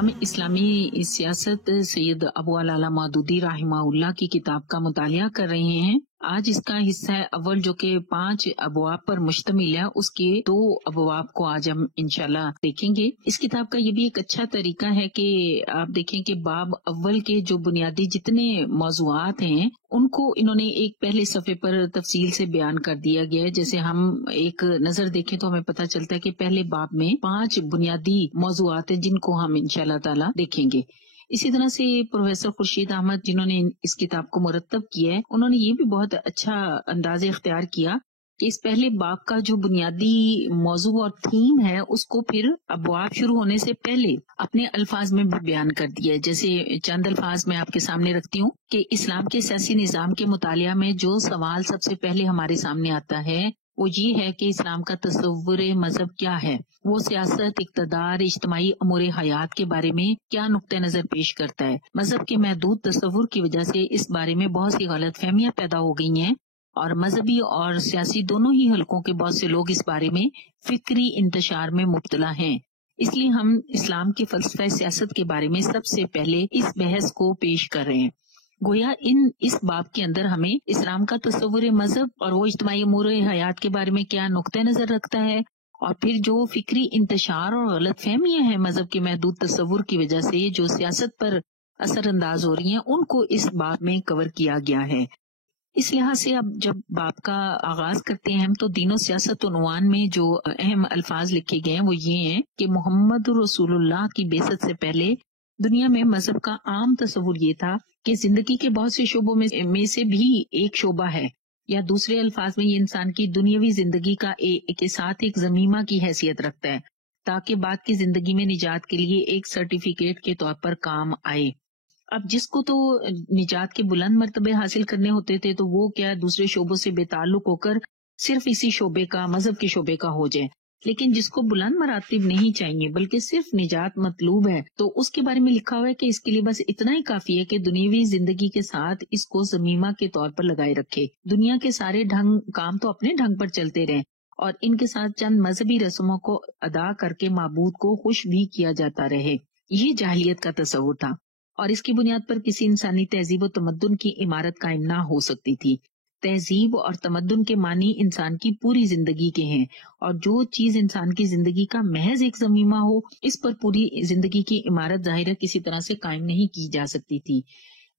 ہم اسلامی سیاست سید ابو العلا مودودی رحمہ اللہ کی کتاب کا مطالعہ کر رہے ہیں۔ آج اس کا حصہ اول جو کہ 5 ابواب پر مشتمل ہے، اس کے 2 ابواب کو آج ہم انشاءاللہ دیکھیں گے۔ اس کتاب کا یہ بھی ایک اچھا طریقہ ہے کہ آپ دیکھیں کہ باب اول کے جو بنیادی جتنے موضوعات ہیں ان کو انہوں نے ایک پہلے صفحے پر تفصیل سے بیان کر دیا گیا ہے۔ جیسے ہم ایک نظر دیکھیں تو ہمیں پتہ چلتا ہے کہ پہلے باب میں 5 بنیادی موضوعات ہیں جن کو ہم انشاءاللہ تعالی دیکھیں گے۔ اسی طرح سے پروفیسر خورشید احمد جنہوں نے اس کتاب کو مرتب کیا ہے، انہوں نے یہ بھی بہت اچھا انداز اختیار کیا کہ اس پہلے باب کا جو بنیادی موضوع اور تھیم ہے اس کو پھر ابواب شروع ہونے سے پہلے اپنے الفاظ میں بھی بیان کر دیا ہے۔ جیسے چند الفاظ میں آپ کے سامنے رکھتی ہوں کہ اسلام کے سیاسی نظام کے مطالعہ میں جو سوال سب سے پہلے ہمارے سامنے آتا ہے وہ یہ ہے کہ اسلام کا تصور مذہب کیا ہے، وہ سیاست، اقتدار، اجتماعی امور حیات کے بارے میں کیا نقطہ نظر پیش کرتا ہے۔ مذہب کے محدود تصور کی وجہ سے اس بارے میں بہت سی غلط فہمیاں پیدا ہو گئی ہیں اور مذہبی اور سیاسی دونوں ہی حلقوں کے بہت سے لوگ اس بارے میں فکری انتشار میں مبتلا ہیں۔ اس لیے ہم اسلام کے فلسفہ سیاست کے بارے میں سب سے پہلے اس بحث کو پیش کر رہے ہیں۔ گویا اس باب کے اندر ہمیں اسلام کا تصور مذہب اور وہ اجتماعی امور حیات کے بارے میں کیا نقطہ نظر رکھتا ہے، اور پھر جو فکری انتشار اور غلط فہمیاں ہیں مذہب کے محدود تصور کی وجہ سے جو سیاست پر اثر انداز ہو رہی ہیں، ان کو اس باب میں کور کیا گیا ہے۔ اس لحاظ سے اب جب باب کا آغاز کرتے ہیں ہم تو دین و سیاست عنوان میں جو اہم الفاظ لکھے گئے ہیں وہ یہ ہیں کہ محمد رسول اللہ کی بعثت سے پہلے دنیا میں مذہب کا عام تصور یہ تھا کہ زندگی کے بہت سے شعبوں میں سے بھی ایک شعبہ ہے، یا دوسرے الفاظ میں یہ انسان کی دنیاوی زندگی کا کے ساتھ ایک ضمیمہ کی حیثیت رکھتا ہے تاکہ بعد کی زندگی میں نجات کے لیے ایک سرٹیفکیٹ کے طور پر کام آئے۔ اب جس کو تو نجات کے بلند مرتبے حاصل کرنے ہوتے تھے تو وہ کیا دوسرے شعبوں سے بے تعلق ہو کر صرف اسی شعبے کا، مذہب کے شعبے کا ہو جائے، لیکن جس کو بلند مراتب نہیں چاہیے بلکہ صرف نجات مطلوب ہے تو اس کے بارے میں لکھا ہوا ہے کہ اس کے لیے بس اتنا ہی کافی ہے کہ دنیاوی زندگی کے ساتھ اس کو ضمیمہ کے طور پر لگائے رکھے، دنیا کے سارے کام تو اپنے ڈھنگ پر چلتے رہیں اور ان کے ساتھ چند مذہبی رسموں کو ادا کر کے معبود کو خوش بھی کیا جاتا رہے۔ یہ جاہلیت کا تصور تھا اور اس کی بنیاد پر کسی انسانی تہذیب و تمدن کی عمارت قائم نہ ہو سکتی تھی۔ تہذیب اور تمدن کے معنی انسان کی پوری زندگی کے ہیں، اور جو چیز انسان کی زندگی کا محض ایک ضمیمہ ہو اس پر پوری زندگی کی عمارت ظاہرہ کسی طرح سے قائم نہیں کی جا سکتی تھی۔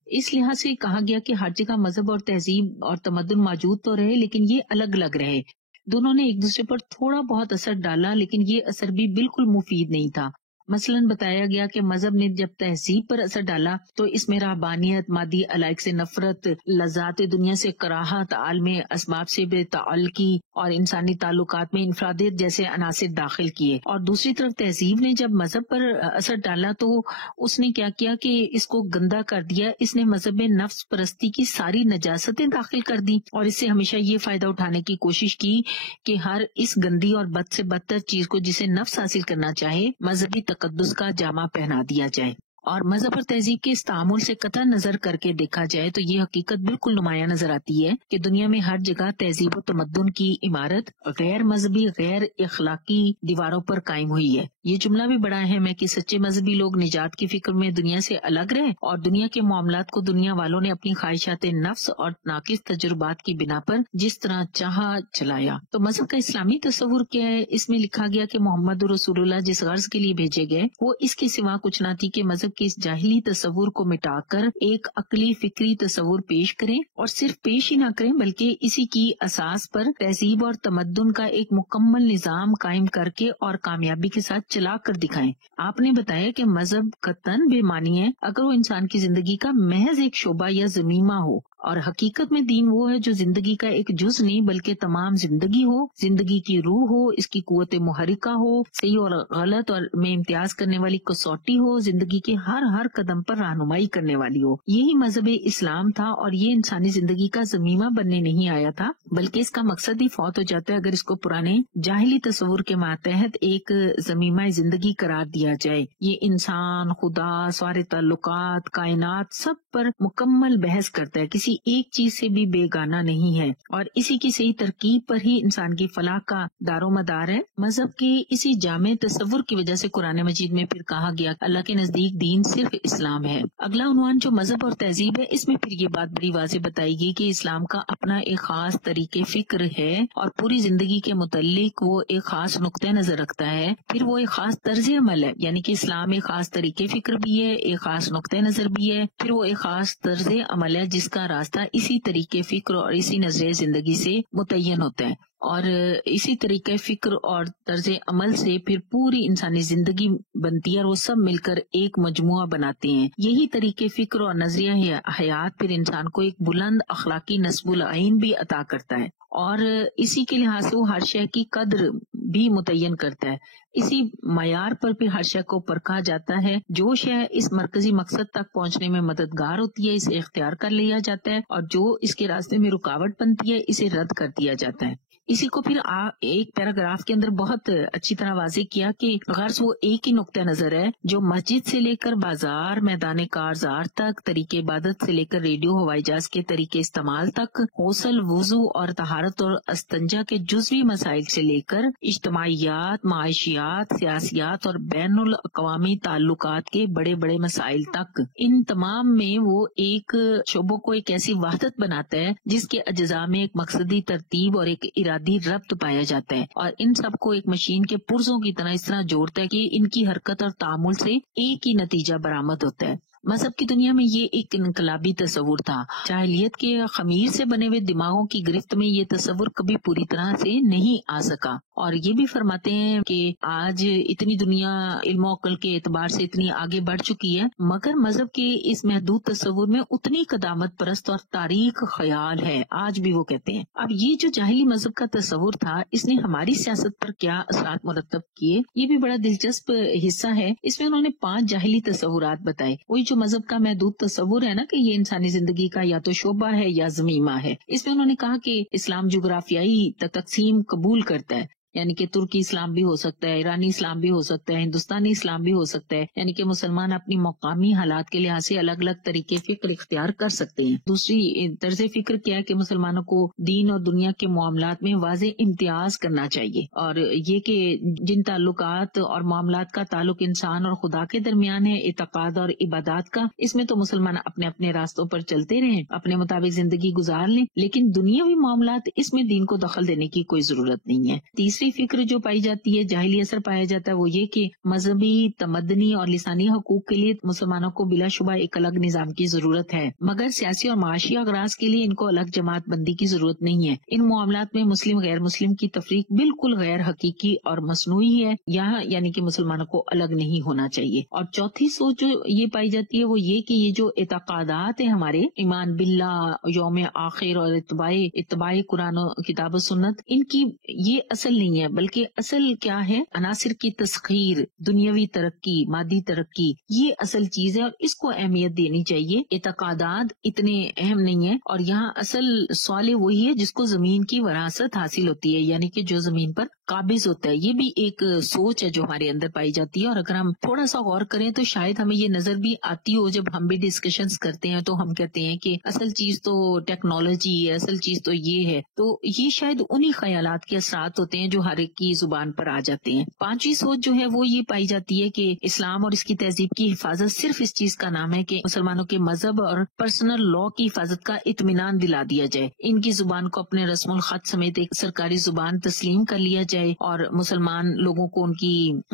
اس لحاظ سے کہا گیا کہ ہر جگہ مذہب اور تہذیب اور تمدن موجود تو رہے لیکن یہ الگ الگ رہے، دونوں نے ایک دوسرے پر تھوڑا بہت اثر ڈالا لیکن یہ اثر بھی بالکل مفید نہیں تھا۔ مثلاً بتایا گیا کہ مذہب نے جب تہذیب پر اثر ڈالا تو اس میں رہبانیت، مادی علائق سے نفرت، لذات دنیا سے کراہت، عالم اسباب سے بے تعلقی اور انسانی تعلقات میں انفرادیت جیسے عناصر داخل کیے، اور دوسری طرف تہذیب نے جب مذہب پر اثر ڈالا تو اس نے کیا کیا کہ اس کو گندا کر دیا، اس نے مذہب میں نفس پرستی کی ساری نجاستیں داخل کر دی اور اس سے ہمیشہ یہ فائدہ اٹھانے کی کوشش کی کہ ہر اس گندی اور بد سے بدتر چیز کو جسے نفس حاصل کرنا چاہے مذہبی تقدس کا جامہ پہنا دیا جائے۔ اور مذہب اور تہذیب کے اس تعامل سے قطع نظر کر کے دیکھا جائے تو یہ حقیقت بالکل نمایاں نظر آتی ہے کہ دنیا میں ہر جگہ تہذیب و تمدن کی عمارت غیر مذہبی، غیر اخلاقی دیواروں پر قائم ہوئی ہے۔ یہ جملہ بھی بڑا اہم ہے کہ سچے مذہبی لوگ نجات کی فکر میں دنیا سے الگ رہے اور دنیا کے معاملات کو دنیا والوں نے اپنی خواہشات نفس اور ناقص تجربات کی بنا پر جس طرح چاہا چلایا۔ تو مذہب کا اسلامی تصور کیا ہے؟ اس میں لکھا گیا کہ محمد رسول اللہ جس غرض کے لیے بھیجے گئے وہ اس کے سوا کچھ نہ تھی کہ مذہب کے اس جاہلی تصور کو مٹا کر ایک عقلی فکری تصور پیش کریں، اور صرف پیش ہی نہ کریں بلکہ اسی کی اساس پر تہذیب اور تمدن کا ایک مکمل نظام قائم کر کے اور کامیابی کے ساتھ چلا کر دکھائیں۔ آپ نے بتایا کہ مذہب قطعاً بے معنی ہے اگر وہ انسان کی زندگی کا محض ایک شعبہ یا ضمیمہ ہو، اور حقیقت میں دین وہ ہے جو زندگی کا ایک جز نہیں بلکہ تمام زندگی ہو، زندگی کی روح ہو، اس کی قوت محرکہ ہو، صحیح اور غلط اور میں امتیاز کرنے والی کسوٹی ہو، زندگی کے ہر قدم پر رہنمائی کرنے والی ہو۔ یہی مذہب اسلام تھا، اور یہ انسانی زندگی کا ضمیمہ بننے نہیں آیا تھا بلکہ اس کا مقصد ہی فوت ہو جاتا ہے اگر اس کو پرانے جاہلی تصور کے ماتحت ایک ضمیمہ زندگی قرار دیا جائے۔ یہ انسان، خدا، سارے تعلقات، کائنات سب پر مکمل بحث کرتا ہے، کسی کسی ایک چیز سے بھی بیگانہ نہیں ہے اور اسی کی صحیح ترکیب پر ہی انسان کی فلاح کا دار و مدار ہے۔ مذہب کے اسی جامع تصور کی وجہ سے قرآن مجید میں پھر کہا گیا اللہ کے نزدیک دین صرف اسلام ہے۔ اگلا عنوان جو مذہب اور تہذیب ہے، اس میں پھر یہ بات بڑی واضح بتائی گئی کہ اسلام کا اپنا ایک خاص طریقے فکر ہے اور پوری زندگی کے متعلق وہ ایک خاص نقطہ نظر رکھتا ہے، پھر وہ ایک خاص طرز عمل ہے، یعنی کہ اسلام ایک خاص طریقے فکر بھی ہے، ایک خاص نقطہ نظر بھی ہے، پھر وہ ایک خاص طرز عمل ہے جس کا راستہ اسی طریقے فکر اور اسی نظر زندگی سے متعین ہوتا ہے، اور اسی طریقے فکر اور طرز عمل سے پھر پوری انسانی زندگی بنتی ہے اور وہ سب مل کر ایک مجموعہ بناتے ہیں۔ یہی طریقے فکر اور نظریہ حیات پھر انسان کو ایک بلند اخلاقی نصب العین بھی عطا کرتا ہے اور اسی کے لحاظ سے وہ ہر شے کی قدر بھی متعین کرتا ہے۔ اسی معیار پر پھر ہر شے کو پرکھا جاتا ہے، جو شے اس مرکزی مقصد تک پہنچنے میں مددگار ہوتی ہے اسے اختیار کر لیا جاتا ہے اور جو اس کے راستے میں رکاوٹ بنتی ہے اسے رد کر دیا جاتا ہے۔ اسی کو پھر ایک پیراگراف کے اندر بہت اچھی طرح واضح کیا کہ غرض وہ ایک ہی نقطہ نظر ہے جو مسجد سے لے کر بازار، میدان کارزار تک، طریقے عبادت سے لے کر ریڈیو، ہوائی جہاز کے طریقے استعمال تک، غسل، وضو اور طہارت اور استنجا کے جزوی مسائل سے لے کر اجتماعیات، معاشیات، سیاسیات اور بین الاقوامی تعلقات کے بڑے بڑے مسائل تک، ان تمام میں وہ ایک شعبوں کو ایک ایسی وحدت بناتا ہے جس کے اجزاء میں ایک مقصدی ترتیب اور ایک ارادی ربط پایا جاتا ہے اور ان سب کو ایک مشین کے پرزوں کی طرح اس طرح جوڑتا ہے کہ ان کی حرکت اور تعامل سے ایک ہی نتیجہ برآمد ہوتا ہے۔ مذہب کی دنیا میں یہ ایک انقلابی تصور تھا۔ جاہلیت کے خمیر سے بنے ہوئے دماغوں کی گرفت میں یہ تصور کبھی پوری طرح سے نہیں آ سکا، اور یہ بھی فرماتے ہیں کہ آج اتنی دنیا علم و عقل کے اعتبار سے اتنی آگے بڑھ چکی ہے، مگر مذہب کے اس محدود تصور میں اتنی قدامت پرست اور تاریخ خیال ہے، آج بھی وہ کہتے ہیں۔ اب یہ جو جاہلی مذہب کا تصور تھا، اس نے ہماری سیاست پر کیا اثرات مرتب کیے، یہ بھی بڑا دلچسپ حصہ ہے۔ اس میں انہوں نے 5 جاہلی تصورات بتائے۔ وہی جو مذہب کا محدود تصور ہے نا کہ یہ انسانی زندگی کا یا تو شعبہ ہے یا زمینہ ہے، اس میں انہوں نے کہا کہ اسلام جغرافیائی تقسیم قبول کرتا ہے، یعنی کہ ترکی اسلام بھی ہو سکتا ہے، ایرانی اسلام بھی ہو سکتا ہے، ہندوستانی اسلام بھی ہو سکتا ہے، یعنی کہ مسلمان اپنی مقامی حالات کے لحاظ سے الگ الگ طریقے فکر اختیار کر سکتے ہیں۔ دوسری طرز فکر کیا ہے کہ مسلمانوں کو دین اور دنیا کے معاملات میں واضح امتیاز کرنا چاہیے، اور یہ کہ جن تعلقات اور معاملات کا تعلق انسان اور خدا کے درمیان ہے، اعتقاد اور عبادات کا، اس میں تو مسلمان اپنے اپنے راستوں پر چلتے رہیں، اپنے مطابق زندگی گزار لیں، لیکن دنیاوی معاملات اس میں دین کو دخل دینے کی کوئی ضرورت نہیں ہے۔ تیسری فکر جو پائی جاتی ہے، جاہلی اثر پایا جاتا ہے، وہ یہ کہ مذہبی، تمدنی اور لسانی حقوق کے لیے مسلمانوں کو بلا شبہ ایک الگ نظام کی ضرورت ہے، مگر سیاسی اور معاشی اغراض کے لیے ان کو الگ جماعت بندی کی ضرورت نہیں ہے۔ ان معاملات میں مسلم غیر مسلم کی تفریق بالکل غیر حقیقی اور مصنوعی ہے، یہاں یعنی کہ مسلمانوں کو الگ نہیں ہونا چاہیے۔ اور چوتھی سوچ جو یہ پائی جاتی ہے وہ یہ کہ یہ جو اعتقادات ہیں ہمارے، ایمان باللہ، یوم آخر اور اتباع قرآن و کتاب و سنت، ان کی یہ اصل نہیں ہے، بلکہ اصل کیا ہے؟ عناصر کی تسخیر، دنیاوی ترقی، مادی ترقی، یہ اصل چیز ہے اور اس کو اہمیت دینی چاہیے۔ اعتقادات اتنے اہم نہیں ہیں، اور یہاں اصل سوال وہی ہے جس کو زمین کی وراثت حاصل ہوتی ہے، یعنی کہ جو زمین پر قابض ہوتا ہے۔ یہ بھی ایک سوچ ہے جو ہمارے اندر پائی جاتی ہے، اور اگر ہم تھوڑا سا غور کریں تو شاید ہمیں یہ نظر بھی آتی ہو جب ہم بھی ڈسکشنز کرتے ہیں تو ہم کہتے ہیں کہ اصل چیز تو ٹیکنالوجی ہے، اصل چیز تو یہ ہے، تو یہ شاید انہی خیالات کے اثرات ہوتے ہیں جو ہر ایک کی زبان پر آ جاتے ہیں۔ 5ویں سوچ جو ہے وہ یہ پائی جاتی ہے کہ اسلام اور اس کی تہذیب کی حفاظت صرف اس چیز کا نام ہے کہ مسلمانوں کے مذہب اور پرسنل لا کی حفاظت کا اطمینان دلا دیا جائے، ان کی زبان کو اپنے رسم الخط سمیت ایک سرکاری زبان تسلیم کر لیا جائے اور مسلمان لوگوں کو ان کی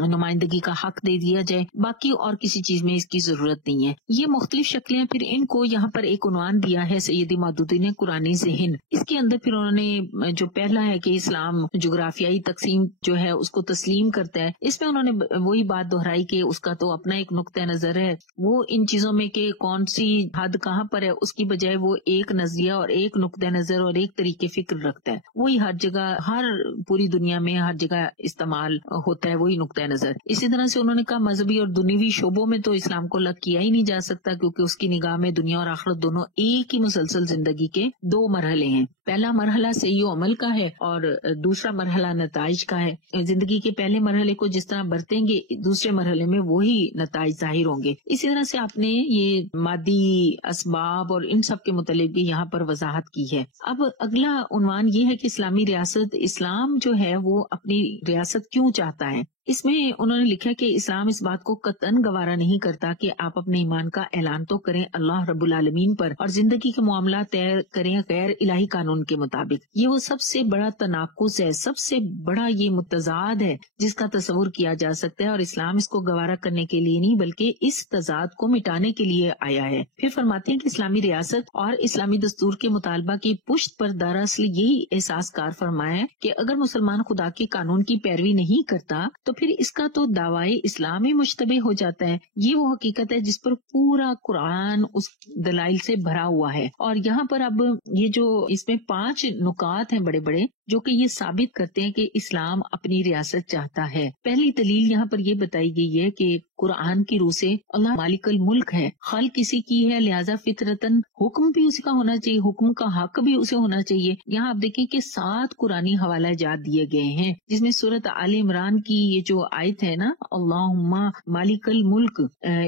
نمائندگی کا حق دے دیا جائے، باقی اور کسی چیز میں اس کی ضرورت نہیں ہے۔ یہ مختلف شکلیں، پھر ان کو یہاں پر ایک عنوان دیا ہے سیدی مودودی نے، قرآنی ذہن۔ اس کے اندر پھر انہوں نے جو پہلا ہے کہ اسلام جغرافیائی تقسیم جو ہے اس کو تسلیم کرتا ہے، اس میں انہوں نے وہی بات دہرائی کہ اس کا تو اپنا ایک نقطہ نظر ہے، وہ ان چیزوں میں کہ کون سی حد کہاں پر ہے اس کی بجائے وہ ایک نظریہ اور ایک نقطہ نظر اور ایک طریقے فکر رکھتا ہے، وہی ہر جگہ، ہر پوری دنیا میں میں ہر جگہ استعمال ہوتا ہے وہی نقطۂ نظر. اسی طرح سے انہوں نے کہا مذہبی اور دنیوی شعبوں میں تو اسلام کو الگ کیا ہی نہیں جا سکتا، کیونکہ اس کی نگاہ میں دنیا اور آخرت دونوں ایک ہی مسلسل زندگی کے دو مرحلے ہیں. پہلا مرحلہ صحیح و عمل کا ہے اور دوسرا مرحلہ نتائج کا ہے. زندگی کے پہلے مرحلے کو جس طرح برتیں گے دوسرے مرحلے میں وہی نتائج ظاہر ہوں گے. اسی طرح سے آپ نے یہ مادی اسباب اور ان سب کے متعلق بھی یہاں پر وضاحت کی ہے. اب اگلا عنوان یہ ہے کہ اسلامی ریاست، اسلام جو ہے وہ اپنی ریاست کیوں چاہتا ہے. اس میں انہوں نے لکھا کہ اسلام اس بات کو قطعاً گوارا نہیں کرتا کہ آپ اپنے ایمان کا اعلان تو کریں اللہ رب العالمین پر اور زندگی کے معاملات طے کریں غیر الہی قانون کے مطابق. یہ وہ سب سے بڑا تناقض ہے، سب سے بڑا یہ متضاد ہے جس کا تصور کیا جا سکتا ہے، اور اسلام اس کو گوارا کرنے کے لیے نہیں بلکہ اس تضاد کو مٹانے کے لیے آیا ہے. پھر فرماتے ہیں کہ اسلامی ریاست اور اسلامی دستور کے مطالبہ کی پشت پر دراصل یہی احساس کار فرمایا ہے کہ اگر مسلمان خدا کے قانون کی پیروی نہیں کرتا تو پھر اس کا تو دعوی اسلام ہی مشتبہ ہو جاتا ہے. یہ وہ حقیقت ہے جس پر پورا قرآن اس دلائل سے بھرا ہوا ہے. اور یہاں پر اب یہ جو اس میں 5 نکات ہیں بڑے بڑے جو کہ یہ ثابت کرتے ہیں کہ اسلام اپنی ریاست چاہتا ہے. پہلی دلیل یہاں پر یہ بتائی گئی ہے کہ قرآن کی روح سے اللہ مالک الملک ہے، خلق کسی کی ہے، لہذا فطرتاً حکم بھی اسی کا ہونا چاہیے، حکم کا حق بھی اسے ہونا چاہیے. یہاں آپ دیکھیں کہ 7 قرآنی حوالہ جات دیے گئے ہیں جس میں سورۃ آل عمران کی یہ جو آیت ہے نا اللہم مالک الملک،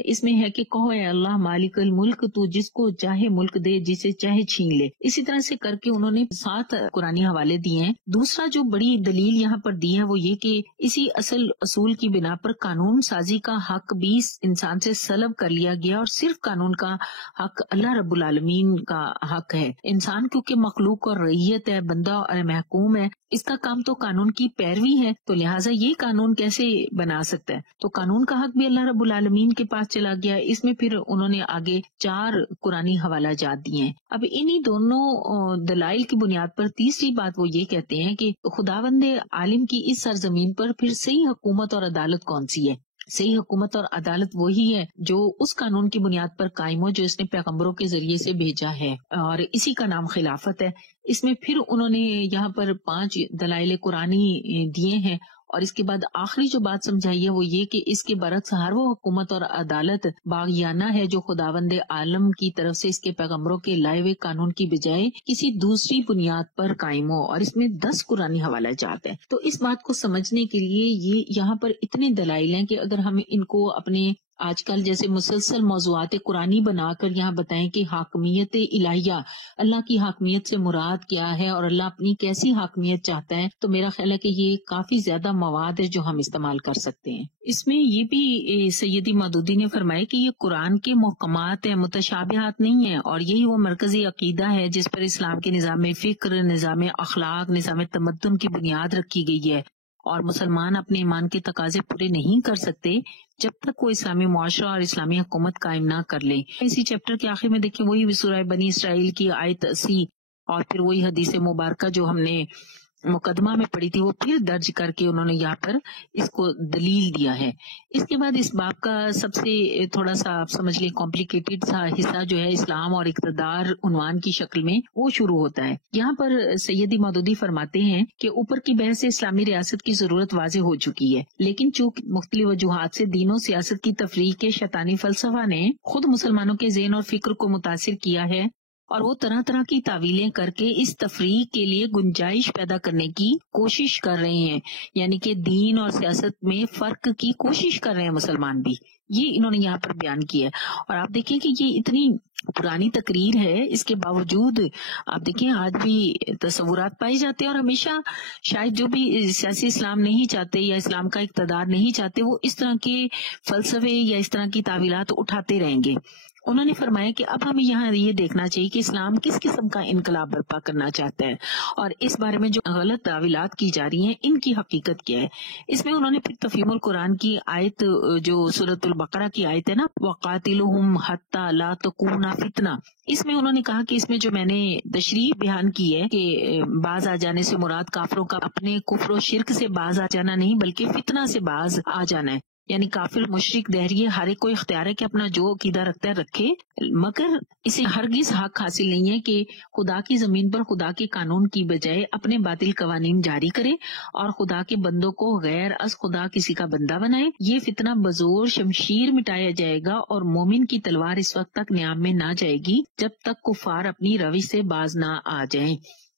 اس میں ہے کہ کہو اے اللہ مالک الملک تو جس کو چاہے ملک دے جسے چاہے چھین لے. اسی طرح سے کر کے انہوں نے 7 قرآنی حوالے دیے ہیں. دوسرا جو بڑی دلیل یہاں پر دی ہے وہ یہ کہ اسی اصول کی بنا پر قانون سازی کا حق بھی انسان سے سلب کر لیا گیا اور صرف قانون کا حق اللہ رب العالمین کا حق ہے. انسان کیونکہ مخلوق اور رعیت ہے، بندہ اور محکوم ہے، اس کا کام تو قانون کی پیروی ہے، تو لہٰذا یہ قانون کیسے بنا سکتا ہے. تو قانون کا حق بھی اللہ رب العالمین کے پاس چلا گیا. اس میں پھر انہوں نے آگے 4 قرآنی حوالہ جات دیے ہیں. اب انہی دونوں دلائل کی بنیاد پر تیسری بات وہ یہ کہتے ہیں کہ خداوند عالم کی اس سرزمین پر پھر صحیح حکومت اور عدالت کون سی ہے. صحیح حکومت اور عدالت وہی ہے جو اس قانون کی بنیاد پر قائم ہو جو اس نے پیغمبروں کے ذریعے سے بھیجا ہے، اور اسی کا نام خلافت ہے. اس میں پھر انہوں نے یہاں پر 5 دلائل قرآنی دیے ہیں، اور اس کے بعد آخری جو بات سمجھائی ہے وہ یہ کہ اس کے برعکس ہر وہ حکومت اور عدالت باغیانہ ہے جو خداوند عالم کی طرف سے اس کے پیغمبروں کے لائے ہوئے قانون کی بجائے کسی دوسری بنیاد پر قائم ہو، اور اس میں 10 قرآنی حوالہ جات ہیں. تو اس بات کو سمجھنے کے لیے یہ یہاں پر اتنے دلائل ہیں کہ اگر ہم ان کو اپنے آج کل جیسے مسلسل موضوعات قرآنی بنا کر یہاں بتائیں کہ حاکمیت الہیہ، اللہ کی حاکمیت سے مراد کیا ہے اور اللہ اپنی کیسی حاکمیت چاہتا ہے، تو میرا خیال ہے کہ یہ کافی زیادہ مواد ہے جو ہم استعمال کر سکتے ہیں. اس میں یہ بھی سیدی مودودی نے فرمایا کہ یہ قرآن کے محکمات ہیں، متشابہات نہیں ہیں، اور یہی وہ مرکزی عقیدہ ہے جس پر اسلام کے نظام فکر، نظام اخلاق، نظام تمدن کی بنیاد رکھی گئی ہے. اور مسلمان اپنے ایمان کے تقاضے پورے نہیں کر سکتے جب تک وہ اسلامی معاشرہ اور اسلامی حکومت قائم نہ کر لیں. اسی چیپٹر کے آخر میں دیکھیں وہی سورہ بنی اسرائیل کی آیت 80 اور پھر وہی حدیث مبارکہ جو ہم نے مقدمہ میں پڑھی تھی وہ پھر درج کر کے انہوں نے یہاں پر اس کو دلیل دیا ہے. اس کے بعد اس باب کا سب سے تھوڑا سا آپ سمجھ لیں کمپلیکیٹڈ سا حصہ جو ہے اسلام اور اقتدار عنوان کی شکل میں وہ شروع ہوتا ہے. یہاں پر سیدی مودودی فرماتے ہیں کہ اوپر کی بحث سے اسلامی ریاست کی ضرورت واضح ہو چکی ہے، لیکن چونکہ مختلف وجوہات سے دین و سیاست کی تفریق کے شیطانی فلسفہ نے خود مسلمانوں کے ذہن اور فکر کو متاثر کیا ہے، اور وہ طرح طرح کی تعویلیں کر کے اس تفریق کے لیے گنجائش پیدا کرنے کی کوشش کر رہے ہیں، یعنی کہ دین اور سیاست میں فرق کی کوشش کر رہے ہیں مسلمان بھی. یہ انہوں نے یہاں پر بیان کیا ہے. اور آپ دیکھیں کہ یہ اتنی پرانی تقریر ہے، اس کے باوجود آپ دیکھیں آج بھی تصورات پائے جاتے ہیں، اور ہمیشہ شاید جو بھی سیاسی اسلام نہیں چاہتے یا اسلام کا اقتدار نہیں چاہتے وہ اس طرح کے فلسفے یا اس طرح کی تعویلات اٹھاتے رہیں گے. انہوں نے فرمایا کہ اب ہمیں یہاں یہ دیکھنا چاہیے کہ اسلام کس قسم کا انقلاب برپا کرنا چاہتا ہے، اور اس بارے میں جو غلط تعویلات کی جا رہی ہیں ان کی حقیقت کیا ہے. اس میں انہوں نے پھر تفہیم القرآن کی آیت جو سورۃ البقرہ کی آیت ہے نا وَقَاتِلُهُمْ حَتَّى لَا تَكُونَ فِتْنَةٌ، اس میں انہوں نے کہا کہ اس میں جو میں نے تشریح بیان کی ہے کہ باز آ جانے سے مراد کافروں کا اپنے کفر و شرک سے باز آ جانا نہیں بلکہ فتنہ سے باز آ جانا ہے. یعنی کافر مشرک دہریے ہر ایک کو اختیار ہے کہ اپنا جو عقیدہ رکھتا ہے رکھے، مگر اسے ہرگز حق حاصل نہیں ہے کہ خدا کی زمین پر خدا کے قانون کی بجائے اپنے باطل قوانین جاری کرے اور خدا کے بندوں کو غیر از خدا کسی کا بندہ بنائے۔ یہ فتنہ بزور شمشیر مٹایا جائے گا اور مومن کی تلوار اس وقت تک نیام میں نہ جائے گی جب تک کفار اپنی روش سے باز نہ آ جائیں۔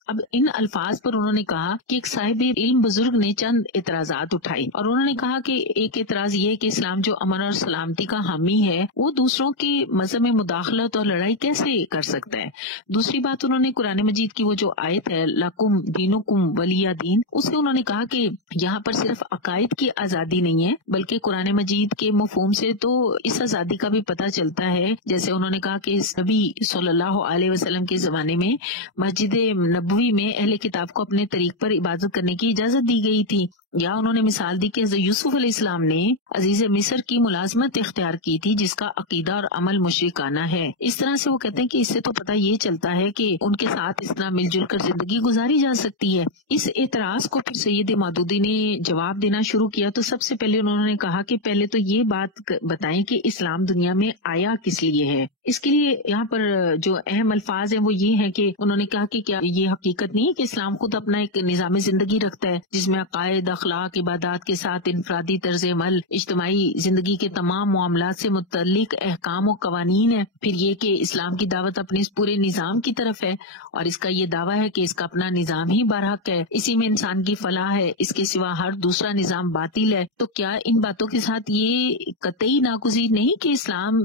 اب ان الفاظ پر انہوں نے کہا کہ ایک صاحب علم بزرگ نے چند اعتراضات اٹھائی، اور انہوں نے کہا کہ ایک اعتراض یہ ہے کہ اسلام جو امن اور سلامتی کا حامی ہے وہ دوسروں کی مذہب میں مداخلت اور لڑائی کیسے کر سکتا ہے۔ دوسری بات انہوں نے قرآن مجید کی وہ جو آیت ہے لکم دینکم ولی دین، اس سے انہوں نے کہا کہ یہاں پر صرف عقائد کی آزادی نہیں ہے بلکہ قرآن مجید کے مفہوم سے تو اس آزادی کا بھی پتہ چلتا ہے، جیسے انہوں نے کہا کہ نبی صلی اللہ علیہ وسلم کے زمانے میں مسجد نبوی میں اہل کتاب کو اپنے طریق پر عبادت کرنے کی اجازت دی گئی تھی، یا انہوں نے مثال دی کہ حضرت یوسف علیہ السلام نے عزیز مصر کی ملازمت اختیار کی تھی جس کا عقیدہ اور عمل مشرکانہ ہے۔ اس طرح سے وہ کہتے ہیں کہ اس سے تو پتہ یہ چلتا ہے کہ ان کے ساتھ اس طرح مل جل کر زندگی گزاری جا سکتی ہے۔ اس اعتراض کو پھر سید مودودی نے جواب دینا شروع کیا، تو سب سے پہلے انہوں نے کہا کہ پہلے تو یہ بات بتائیں کہ اسلام دنیا میں آیا کس لیے ہے۔ اس کے لیے یہاں پر جو اہم الفاظ ہیں وہ یہ ہیں کہ انہوں نے کہا کہ کیا یہ حقیقت نہیں ہے کہ اسلام خود اپنا ایک نظام زندگی رکھتا ہے جس میں عقائد، اخلاق، عبادات کے ساتھ انفرادی طرز عمل، اجتماعی زندگی کے تمام معاملات سے متعلق احکام و قوانین ہے۔ پھر یہ کہ اسلام کی دعوت اپنے اس پورے نظام کی طرف ہے اور اس کا یہ دعویٰ ہے کہ اس کا اپنا نظام ہی برحق ہے، اسی میں انسان کی فلاح ہے، اس کے سوا ہر دوسرا نظام باطل ہے۔ تو کیا ان باتوں کے ساتھ یہ قطعی ناگزیر نہیں کہ اسلام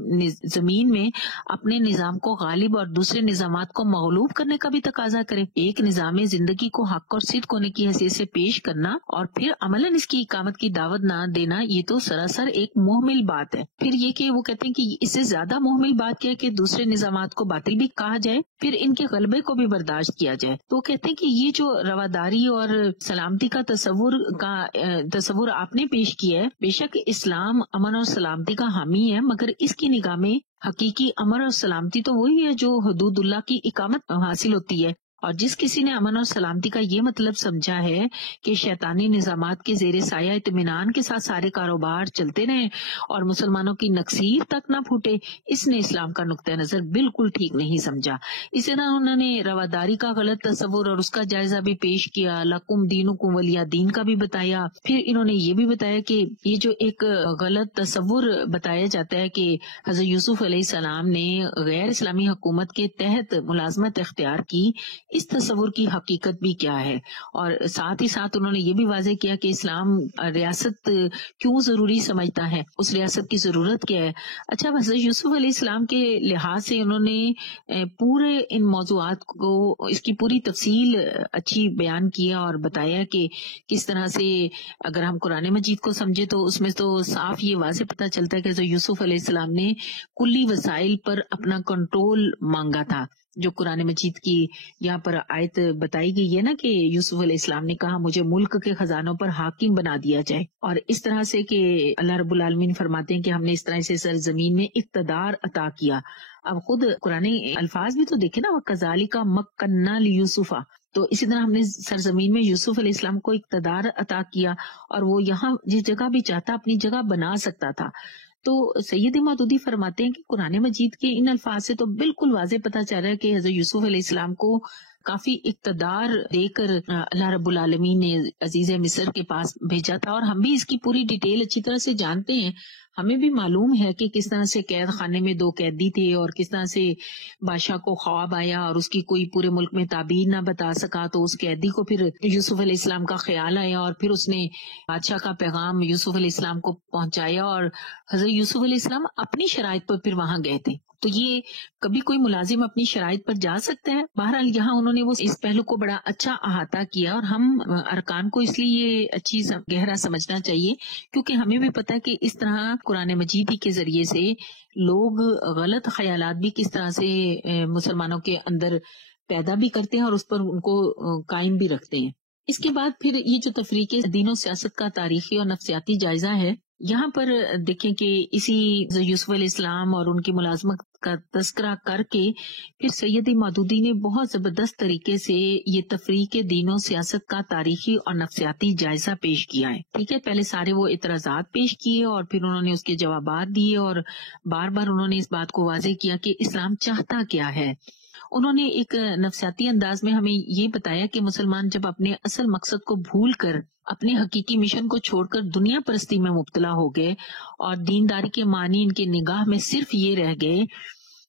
زمین میں اپنے نظام کو غالب اور دوسرے نظامات کو مغلوب کرنے کا بھی تقاضا کرے؟ ایک نظام زندگی کو حق اور صدق ہونے کی حیثیت سے پیش کرنا اور پھر عملاً اس کی اقامت کی دعوت نہ دینا، یہ تو سراسر ایک محمل بات ہے۔ پھر یہ کہ وہ کہتے ہیں کہ اس سے زیادہ محمل بات کیا ہے کہ دوسرے نظامات کو باطل بھی کہا جائے، پھر ان کے غلبے کو بھی برداشت کیا جائے۔ تو وہ کہتے ہیں کہ یہ جو رواداری اور سلامتی کا تصور آپ نے پیش کیا ہے، بے شک اسلام امن اور سلامتی کا حامی ہے، مگر اس کی نگاہ میں حقیقی امن اور سلامتی تو وہی ہے جو حدود اللہ کی اقامت حاصل ہوتی ہے، اور جس کسی نے امن اور سلامتی کا یہ مطلب سمجھا ہے کہ شیطانی نظامات کے زیر سایہ اطمینان کے ساتھ سارے کاروبار چلتے رہیں اور مسلمانوں کی نکسیر تک نہ پھوٹے، اس نے اسلام کا نقطہ نظر بالکل ٹھیک نہیں سمجھا۔ اسی طرح انہوں نے رواداری کا غلط تصور اور اس کا جائزہ بھی پیش کیا، لکم دینکم ولی دین کا بھی بتایا۔ پھر انہوں نے یہ بھی بتایا کہ یہ جو ایک غلط تصور بتایا جاتا ہے کہ حضرت یوسف علیہ السلام نے غیر اسلامی حکومت کے تحت ملازمت اختیار کی، اس تصور کی حقیقت بھی کیا ہے، اور ساتھ ہی ساتھ انہوں نے یہ بھی واضح کیا کہ اسلام ریاست کیوں ضروری سمجھتا ہے، اس ریاست کی ضرورت کیا ہے۔ اچھا، حضرت یوسف علیہ السلام کے لحاظ سے انہوں نے پورے ان موضوعات کو، اس کی پوری تفصیل اچھی بیان کیا اور بتایا کہ کس طرح سے اگر ہم قرآن مجید کو سمجھے تو اس میں تو صاف یہ واضح پتہ چلتا ہے کہ حضرت یوسف علیہ السلام نے کلی وسائل پر اپنا کنٹرول مانگا تھا۔ جو قرآن مجید کی یہاں پر آیت بتائی گئی ہے نا کہ یوسف علیہ السلام نے کہا مجھے ملک کے خزانوں پر حاکم بنا دیا جائے، اور اس طرح سے کہ اللہ رب العالمین فرماتے ہیں کہ ہم نے اس طرح سے سرزمین میں اقتدار عطا کیا۔ اب خود قرآن الفاظ بھی تو دیکھیں نا، وَكَذَلِكَ مَكَّنَّا لِيُوسُفَ، تو اسی طرح ہم نے سرزمین میں یوسف علیہ السلام کو اقتدار عطا کیا اور وہ یہاں جس جگہ بھی چاہتا اپنی جگہ بنا سکتا تھا۔ تو سید مودودی فرماتے ہیں کہ قرآن مجید کے ان الفاظ سے تو بالکل واضح پتہ چل رہا ہے کہ حضرت یوسف علیہ السلام کو کافی اقتدار دے کر اللہ رب العالمین نے عزیز مصر کے پاس بھیجا تھا، اور ہم بھی اس کی پوری ڈیٹیل اچھی طرح سے جانتے ہیں۔ ہمیں بھی معلوم ہے کہ کس طرح سے قید خانے میں 2 قیدی تھے اور کس طرح سے بادشاہ کو خواب آیا اور اس کی کوئی پورے ملک میں تعبیر نہ بتا سکا، تو اس قیدی کو پھر یوسف علیہ السلام کا خیال آیا اور پھر اس نے بادشاہ کا پیغام یوسف علیہ السلام کو پہنچایا، اور حضرت یوسف علیہ السلام اپنی شرائط پر پھر وہاں گئے تھے۔ تو یہ کبھی کوئی ملازم اپنی شرائط پر جا سکتا ہے؟ بہرحال یہاں انہوں نے وہ اس پہلو کو بڑا اچھا احاطہ کیا، اور ہم ارکان کو اس لیے یہ اچھی گہرا سمجھنا چاہیے کیونکہ ہمیں بھی پتہ ہے کہ اس طرح قرآن مجید کے ذریعے سے لوگ غلط خیالات بھی کس طرح سے مسلمانوں کے اندر پیدا بھی کرتے ہیں اور اس پر ان کو قائم بھی رکھتے ہیں۔ اس کے بعد پھر یہ جو تفریق دین و سیاست کا تاریخی اور نفسیاتی جائزہ ہے، یہاں پر دیکھیں کہ اسی یوسف علیہ السلام اور ان کی ملازمت کا تذکرہ کر کے پھر سید مودودی نے بہت زبردست طریقے سے یہ تفریق دین و سیاست کا تاریخی اور نفسیاتی جائزہ پیش کیا ہے. ٹھیک ہے، پہلے سارے وہ اعتراضات پیش کیے اور پھر انہوں نے اس کے جوابات دیے اور بار بار انہوں نے اس بات کو واضح کیا کہ اسلام چاہتا کیا ہے. انہوں نے ایک نفسیاتی انداز میں ہمیں یہ بتایا کہ مسلمان جب اپنے اصل مقصد کو بھول کر اپنے حقیقی مشن کو چھوڑ کر دنیا پرستی میں مبتلا ہو گئے اور دینداری کے معنی ان کے نگاہ میں صرف یہ رہ گئے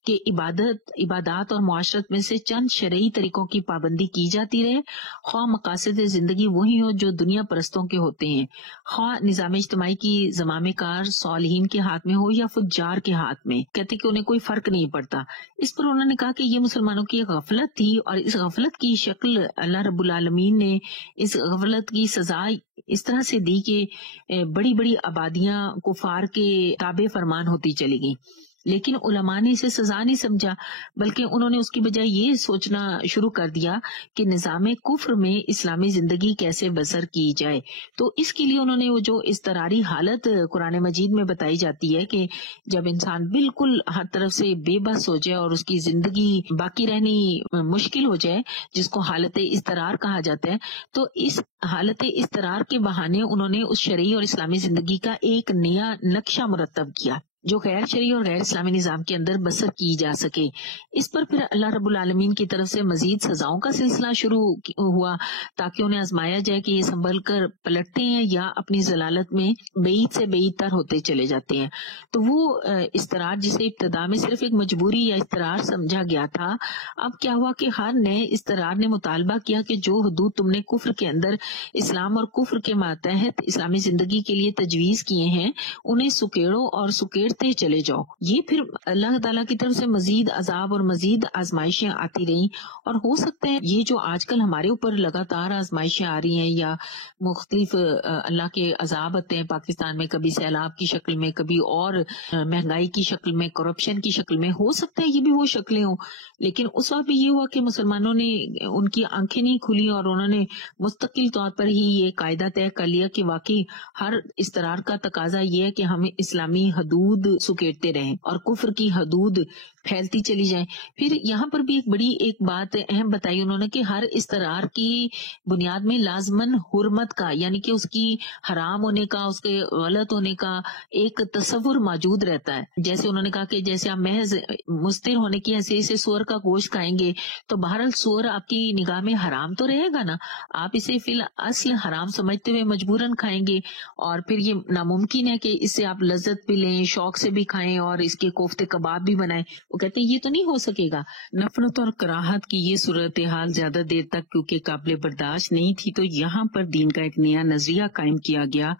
کہ عبادات اور معاشرت میں سے چند شرعی طریقوں کی پابندی کی جاتی رہے، خواہ مقاصد زندگی وہی ہو جو دنیا پرستوں کے ہوتے ہیں، خواہ نظام اجتماعی کی زمام کار صالحین کے ہاتھ میں ہو یا فجار کے ہاتھ میں، کہتے کہ انہیں کوئی فرق نہیں پڑتا. اس پر انہوں نے کہا کہ یہ مسلمانوں کی غفلت تھی اور اس غفلت کی شکل اللہ رب العالمین نے اس غفلت کی سزا اس طرح سے دی کہ بڑی بڑی آبادیاں کفار کے تابع فرمان ہوتی چلی گئیں. لیکن علماء نے اسے سزا نہیں سمجھا، بلکہ انہوں نے اس کی بجائے یہ سوچنا شروع کر دیا کہ نظام کفر میں اسلامی زندگی کیسے بسر کی جائے. تو اس کے لیے انہوں نے وہ جو اضطراری حالت قرآن مجید میں بتائی جاتی ہے کہ جب انسان بالکل ہر طرف سے بے بس ہو جائے اور اس کی زندگی باقی رہنی مشکل ہو جائے، جس کو حالت اضطرار کہا جاتا ہے، تو اس حالت اضطرار کے بہانے انہوں نے اس شرعی اور اسلامی زندگی کا ایک نیا نقشہ مرتب کیا جو غیر شرعی اور غیر اسلامی نظام کے اندر بسر کی جا سکے. اس پر پھر اللہ رب العالمین کی طرف سے مزید سزاؤں کا سلسلہ شروع ہوا تاکہ انہیں آزمایا جائے کہ یہ سنبھل کر پلٹتے ہیں یا اپنی ضلالت میں بعید سے بعید تر ہوتے چلے جاتے ہیں. تو وہ اضطرار جسے ابتدا میں صرف ایک مجبوری یا اضطرار سمجھا گیا تھا، اب کیا ہوا کہ ہر نئے اضطرار نے مطالبہ کیا کہ جو حدود تم نے کفر کے اندر اسلام اور کفر کے ماتحت اسلامی زندگی کے لیے تجویز کیے ہیں انہیں سکیڑو اور سکیڑتے چلے جاؤ. یہ پھر اللہ تعالیٰ کی طرف سے مزید عذاب اور مزید آزمائشیں آتی رہیں، اور ہو سکتا ہے یہ جو آج کل ہمارے اوپر لگاتار آزمائشیں آ رہی ہیں یا مختلف اللہ کے عذاب آتے ہیں پاکستان میں، کبھی سیلاب کی شکل میں، کبھی اور مہنگائی کی شکل میں، کرپشن کی شکل میں، ہو سکتا ہے یہ بھی وہ شکلیں ہوں. لیکن اس وقت بھی یہ ہوا کہ مسلمانوں نے ان کی آنکھیں نہیں کھلی اور انہوں نے مستقل طور پر ہی یہ قاعدہ طے کر لیا کہ واقعی ہر اضطرار کا تقاضا یہ ہے کہ ہم اسلامی حدود سکیڑتے رہیں اور کفر کی حدود پھیلتی چلی جائیں. پھر یہاں پر بھی ایک بڑی بات اہم بتائی انہوں نے کہ ہر اضطرار کی بنیاد میں لازماً حرمت کا، یعنی کہ اس کی حرام ہونے کا، اس کے غلط ہونے کا ایک تصور موجود رہتا ہے. جیسے انہوں نے کہا کہ جیسے آپ محض مستر ہونے کی حیثیت سے سور کا گوشت کھائیں گے تو بہرحال سور آپ کی نگاہ میں حرام تو رہے گا نا، آپ اسے فی الاصل حرام سمجھتے ہوئے مجبوراً کھائیں گے، اور پھر یہ ناممکن ہے کہ اس سے آپ لذت بھی لیں، شوق سے بھی کھائیں اور اس کے کوفتے کباب بھی بنائیں. وہ کہتے ہیں یہ تو نہیں ہو سکے گا. نفرت اور کراہت کی یہ صورتحال زیادہ دیر تک کیونکہ قابل برداشت نہیں تھی، تو یہاں پر دین کا ایک نیا نظریہ قائم کیا گیا،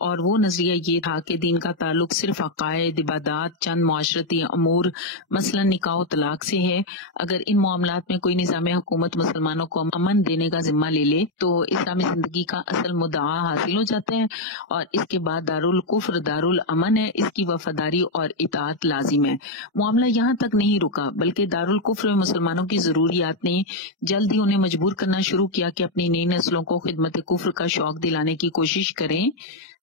اور وہ نظریہ یہ تھا کہ دین کا تعلق صرف عقائد، عبادات، چند معاشرتی امور مثلا نکاح و طلاق سے ہے. اگر ان معاملات میں کوئی نظام حکومت مسلمانوں کو امن دینے کا ذمہ لے لے تو اسلامی زندگی کا اصل مدعا حاصل ہو جاتا ہے، اور اس کے بعد دارالکفر دارالامن ہے، اس کی وفاداری اور اطاعت لازم ہے. معاملہ یہاں تک نہیں رکا، بلکہ دارالکفر میں مسلمانوں کی ضروریات نے جلد ہی انہیں مجبور کرنا شروع کیا کہ اپنی نئی نسلوں کو خدمت کفر کا شوق دلانے کی کوشش کریں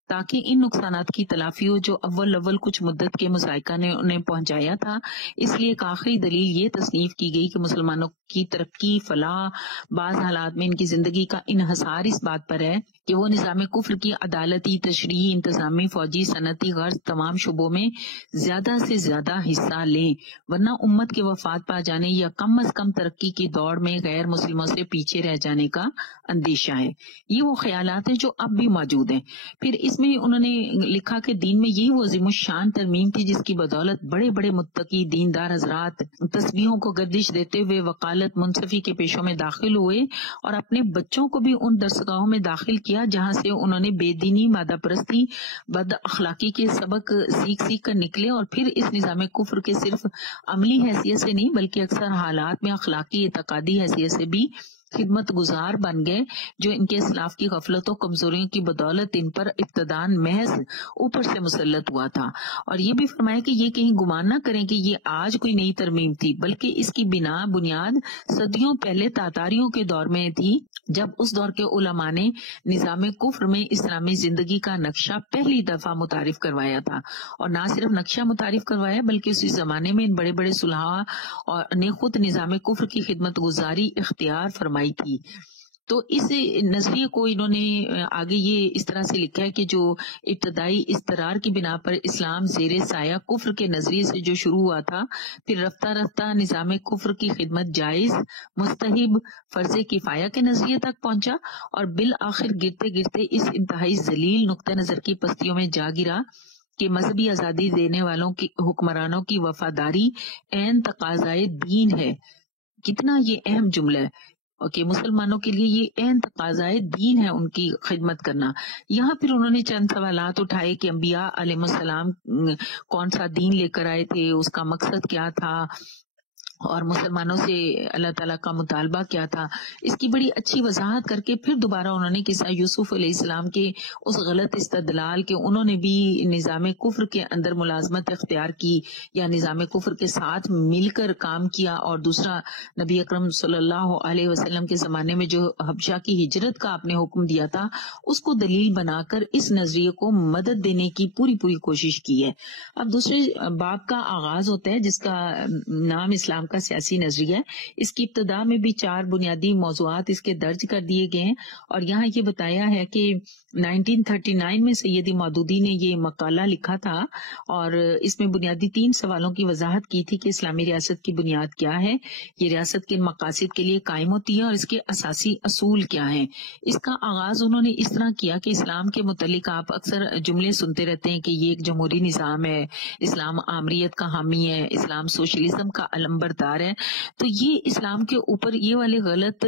تاکہ ان نقصانات کی تلافی ہو جو اول کچھ مدت کے مذائقہ نے انہیں پہنچایا تھا. اس لیے ایک آخری دلیل یہ تصنیف کی گئی کہ مسلمانوں کی ترقی، فلاح، بعض حالات میں ان کی زندگی کا انحصار اس بات پر ہے کہ وہ نظام کفر کی عدالتی، تشریعی، انتظامی، فوجی، صنعتی، غرض تمام شعبوں میں زیادہ سے زیادہ حصہ لیں، ورنہ امت کے وفات پا جانے یا کم از کم ترقی کی دوڑ میں غیر مسلموں سے پیچھے رہ جانے کا اندیشہ ہے. یہ وہ خیالات ہیں جو اب بھی موجود ہیں. پھر اس میں انہوں نے لکھا کہ دین میں یہی وہ عظیم الشان ترمیم تھی جس کی بدولت بڑے بڑے متقی دیندار حضرات تسبیحوں کو گردش دیتے ہوئے وکالت منصفی کے پیشوں میں داخل ہوئے اور اپنے بچوں کو بھی ان درسگاہوں میں داخل کیا جہاں سے انہوں نے بے دینی، مادہ پرستی، بد اخلاقی کے سبق سیکھ کر نکلے، اور پھر اس نظام کفر کے صرف عملی حیثیت سے نہیں بلکہ اکثر حالات میں اخلاقی، اعتقادی حیثیت سے بھی خدمت گزار بن گئے، جو ان کے اسلاف کی غفلت و کمزوریوں کی بدولت ان پر ابتداً محض اوپر سے مسلط ہوا تھا۔ اور یہ بھی فرمایا کہ یہ کہیں گمان نہ کریں کہ یہ آج کوئی نئی ترمیم تھی، بلکہ اس کی بنیاد صدیوں پہلے تاتاریوں کے دور میں تھی، جب اس دور کے علماء نے نظام کفر میں اسلامی زندگی کا نقشہ پہلی دفعہ متعارف کروایا تھا۔ اور نہ صرف نقشہ متعارف کروایا بلکہ اسی زمانے میں ان بڑے بڑے صلحاء نے خود نظام کفر کی خدمت گزاری اختیار فرمائی تھی۔ تو اس نظریے کو انہوں نے آگے یہ اس طرح سے لکھا ہے کہ جو ابتدائی اضطرار کی بنا پر اسلام زیر سایہ کفر کے نظریے سے جو شروع ہوا تھا، پھر رفتہ رفتہ نظام کفر کی خدمت جائز، مستحب، فرض کفایہ کے نظریے تک پہنچا، اور بالآخر گرتے گرتے اس انتہائی ذلیل نقطہ نظر کی پستیوں میں جا گرا کہ مذہبی آزادی دینے والوں کی حکمرانوں کی وفاداری عین تقاضائے دین ہے۔ کتنا یہ اہم جملہ ہے کہ مسلمانوں کے لیے یہ عین تقاضائے دین ہے ان کی خدمت کرنا۔ یہاں پھر انہوں نے چند سوالات اٹھائے کہ انبیاء علیہ السلام کون سا دین لے کر آئے تھے، اس کا مقصد کیا تھا، اور مسلمانوں سے اللہ تعالیٰ کا مطالبہ کیا تھا۔ اس کی بڑی اچھی وضاحت کر کے پھر دوبارہ انہوں نے قصہ یوسف علیہ السلام کے اس غلط استدلال کہ انہوں نے بھی نظام کفر کے اندر ملازمت اختیار کی یا نظام کفر کے ساتھ مل کر کام کیا، اور دوسرا نبی اکرم صلی اللہ علیہ وسلم کے زمانے میں جو حبشہ کی ہجرت کا آپ نے حکم دیا تھا، اس کو دلیل بنا کر اس نظریے کو مدد دینے کی پوری کوشش کی ہے۔ اب دوسرے باب کا آغاز ہوتا ہے جس کا نام اسلام کا سیاسی نظریہ ہے۔ اس کی ابتدا میں بھی 4 بنیادی موضوعات اس کے درج کر دیے گئے ہیں، اور یہاں یہ بتایا ہے کہ 1939 میں سیدی مودودی نے یہ مقالہ لکھا تھا، اور اس میں بنیادی 3 سوالوں کی وضاحت کی تھی کہ اسلامی ریاست کی بنیاد کیا ہے، یہ ریاست کن مقاصد کے لیے قائم ہوتی ہے، اور اس کے اساسی اصول کیا ہیں۔ اس کا آغاز انہوں نے اس طرح کیا کہ اسلام کے متعلق آپ اکثر جملے سنتے رہتے ہیں کہ یہ ایک جمہوری نظام ہے، اسلام آمریت کا حامی ہے، اسلام سوشلزم کا علمبردار ہے۔ تو یہ اسلام کے اوپر یہ والے غلط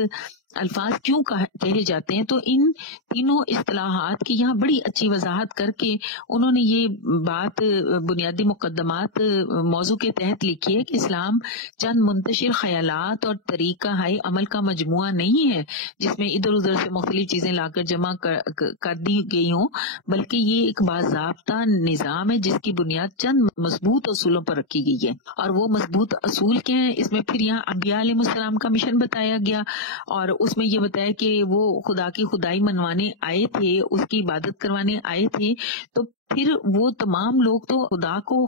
الفاظ کیوں کہے جاتے ہیں؟ تو ان تینوں اصطلاحات کی یہاں بڑی اچھی وضاحت کر کے انہوں نے یہ بات بنیادی مقدمات موضوع کے تحت لکھی ہے کہ اسلام چند منتشر خیالات اور طریقہ ہائے عمل کا مجموعہ نہیں ہے جس میں ادھر ادھر سے مختلف چیزیں لا کر جمع کر دی گئی ہوں، بلکہ یہ ایک باضابطہ نظام ہے جس کی بنیاد چند مضبوط اصولوں پر رکھی گئی ہے۔ اور وہ مضبوط اصول کیا ہیں؟ اس میں پھر یہاں انبیاء علیہ السلام کا مشن بتایا گیا، اور اس میں یہ بتایا کہ وہ خدا کی خدائی منوانے آئے تھے، اس کی عبادت کروانے آئے تھے، تو پھر وہ تمام لوگ تو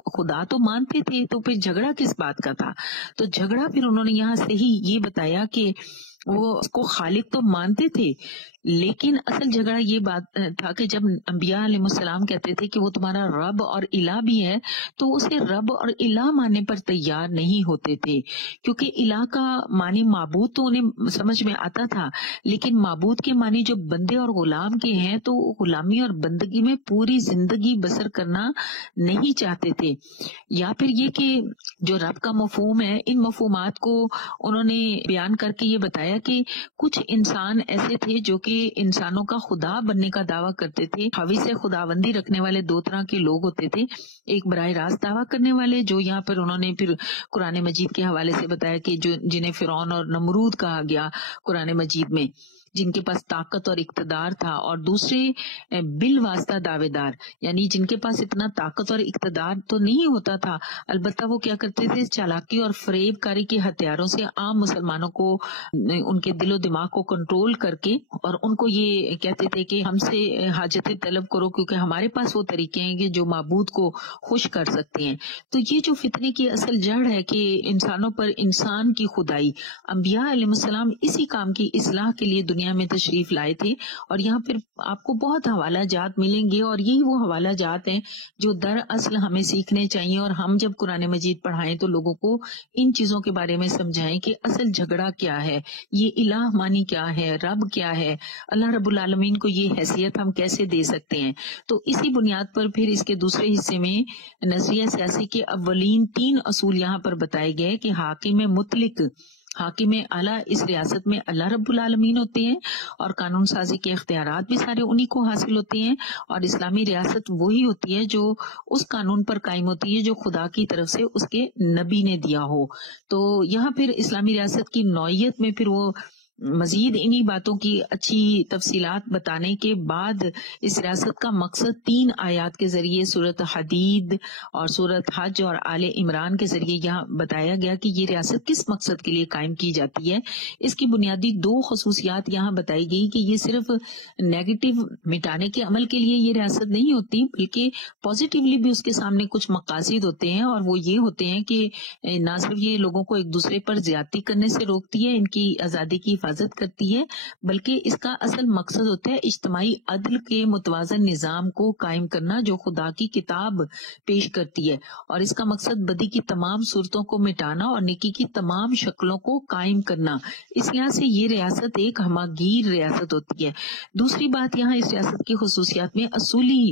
خدا تو مانتے تھے، تو پھر جھگڑا کس بات کا تھا؟ تو جھگڑا پھر انہوں نے یہاں سے ہی یہ بتایا کہ وہ اس کو خالق تو مانتے تھے، لیکن اصل جھگڑا یہ بات تھا کہ جب انبیاء علیہ السلام کہتے تھے کہ وہ تمہارا رب اور الہ بھی ہے، تو اسے رب اور الہ ماننے پر تیار نہیں ہوتے تھے، کیونکہ الہ کا معنی معبود تو انہیں سمجھ میں آتا تھا، لیکن معبود کے معنی جو بندے اور غلام کے ہیں، تو غلامی اور بندگی میں پوری زندگی بسر کرنا نہیں چاہتے تھے۔ یا پھر یہ کہ جو رب کا مفہوم ہے، ان مفہومات کو انہوں نے بیان کر کے یہ بتایا کہ کچھ انسان ایسے تھے جو کہ انسانوں کا خدا بننے کا دعویٰ کرتے تھے۔ خواہش سے خداوندی رکھنے والے 2 طرح کے لوگ ہوتے تھے، ایک براہ راست دعویٰ کرنے والے، جو یہاں پر انہوں نے پھر قرآن مجید کے حوالے سے بتایا کہ جنہیں فرعون اور نمرود کہا گیا قرآن مجید میں، جن کے پاس طاقت اور اقتدار تھا، اور دوسرے بالواسطہ دعوے دار، یعنی جن کے پاس اتنا طاقت اور اقتدار تو نہیں ہوتا تھا، البتہ وہ کیا کرتے تھے، چالاکی اور فریب کاری کے ہتھیاروں سے عام مسلمانوں کو، ان کے دل و دماغ کو کنٹرول کر کے، اور ان کو یہ کہتے تھے کہ ہم سے حاجتیں طلب کرو، کیونکہ ہمارے پاس وہ طریقے ہیں کہ جو معبود کو خوش کر سکتے ہیں۔ تو یہ جو فتنے کی اصل جڑ ہے کہ انسانوں پر انسان کی خدائی، انبیاء علیہ السلام اسی کام کی اصلاح کے لیے دنیا میں تشریف لائے تھے، اور یہاں پھر آپ کو بہت حوالہ جات ملیں گے، اور یہی وہ حوالہ جات ہیں جو دراصل ہمیں سیکھنے چاہیے، اور ہم جب قرآن مجید پڑھائیں تو لوگوں کو ان چیزوں کے بارے میں سمجھائیں کہ اصل جھگڑا کیا ہے، یہ الہ مانی کیا ہے، رب کیا ہے، اللہ رب العالمین کو یہ حیثیت ہم کیسے دے سکتے ہیں۔ تو اسی بنیاد پر پھر اس کے دوسرے حصے میں نظریہ سیاسی کے اولین 3 اصول یہاں پر بتائے گئے کہ حاکم مطلق، حاکم اعلیٰ اس ریاست میں اللہ رب العالمین ہوتے ہیں، اور قانون سازی کے اختیارات بھی سارے انہی کو حاصل ہوتے ہیں، اور اسلامی ریاست وہی ہوتی ہے جو اس قانون پر قائم ہوتی ہے جو خدا کی طرف سے اس کے نبی نے دیا ہو۔ تو یہاں پھر اسلامی ریاست کی نوعیت میں پھر وہ مزید انہی باتوں کی اچھی تفصیلات بتانے کے بعد اس ریاست کا مقصد 3 آیات کے ذریعے سورۃ حدید اور سورۃ حج اور آل عمران کے ذریعے یہاں بتایا گیا کہ یہ ریاست کس مقصد کے لیے قائم کی جاتی ہے۔ اس کی بنیادی 2 خصوصیات یہاں بتائی گئی کہ یہ صرف نیگیٹو مٹانے کے عمل کے لیے یہ ریاست نہیں ہوتی، بلکہ پازیٹیولی بھی اس کے سامنے کچھ مقاصد ہوتے ہیں، اور وہ یہ ہوتے ہیں کہ نہ صرف یہ لوگوں کو ایک دوسرے پر زیادتی کرنے سے روکتی ہے، ان کی آزادی کی حفاظت کرتی ہے، بلکہ اس کا اصل مقصد ہوتا ہے اجتماعی عدل کے متوازن نظام کو قائم کرنا جو خدا کی کتاب پیش کرتی ہے، اور اس کا مقصد بدی کی تمام صورتوں کو مٹانا اور نیکی کی تمام شکلوں کو قائم کرنا۔ اس لحاظ سے یہ ریاست ایک ہماگیر ریاست ہوتی ہے۔ دوسری بات یہاں اس ریاست کی خصوصیات میں اصولی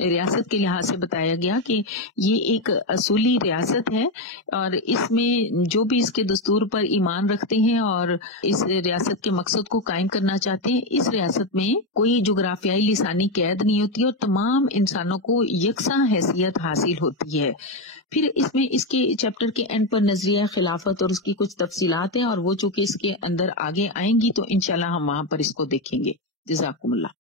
ریاست کے لحاظ سے بتایا گیا کہ یہ ایک اصولی ریاست ہے، اور اس میں جو بھی اس کے دستور پر ایمان رکھتے ہیں اور اس ریاست کے مقصد کو قائم کرنا چاہتے ہیں، اس ریاست میں کوئی جغرافیائی لسانی قید نہیں ہوتی اور تمام انسانوں کو یکساں حیثیت حاصل ہوتی ہے۔ پھر اس میں اس کے چیپٹر کے اینڈ پر نظریہ خلافت اور اس کی کچھ تفصیلات ہیں، اور وہ چونکہ اس کے اندر آگے آئیں گی تو انشاءاللہ ہم وہاں پر اس کو دیکھیں گے۔ جزاکم اللہ۔